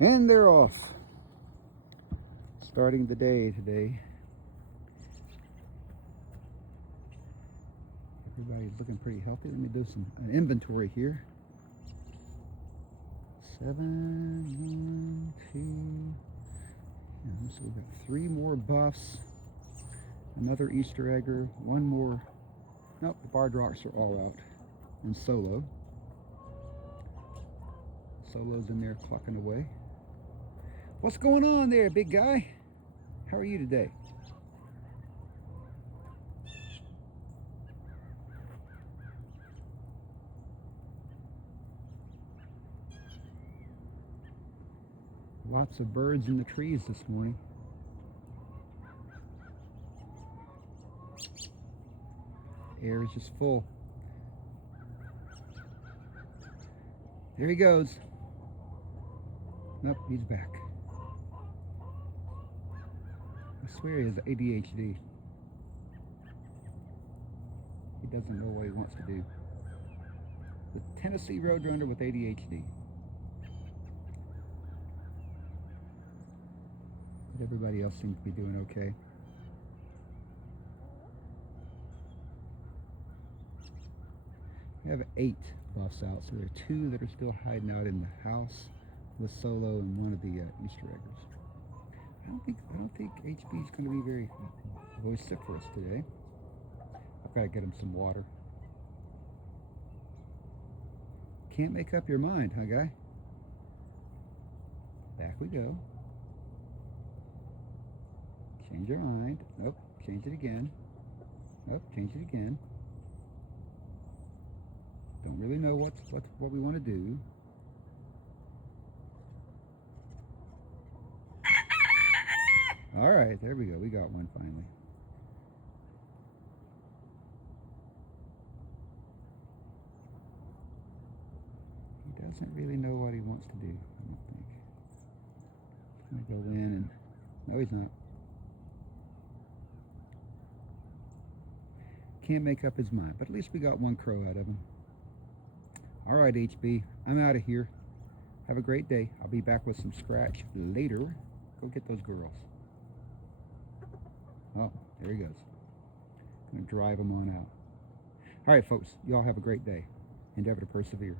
And they're off. Starting the day today. Everybody's looking pretty healthy. Let me do an inventory here. 7, 1, 2. Yeah, so we've got 3 more buffs. Another Easter egger. 1 more. Nope, the barred rocks are all out. And Solo. Solo's in there clucking away. What's going on there, big guy? How are you today? Lots of birds in the trees this morning. Air is just full. There he goes. Nope, he's back. I swear he has ADHD. He doesn't know what he wants to do. The Tennessee Roadrunner with ADHD. But everybody else seems to be doing okay. We have 8 buffs out, so there are 2 that are still hiding out in the house with Solo and one of the Easter eggers. I don't think HB is going to be very vociferous today. I've got to get him some water. Can't make up your mind, huh, guy? Back we go. Change your mind. Nope. Change it again. Nope. Change it again. Don't really know what we want to do. All right, there we go. We got one finally. He doesn't really know what he wants to do, I don't think. He's going to go in and... No, he's not. Can't make up his mind, but at least we got 1 crow out of him. All right, HB, I'm out of here. Have a great day. I'll be back with some scratch later. Go get those girls. Oh, there he goes. I'm going to drive him on out. All right, folks, y'all have a great day. Endeavor to persevere.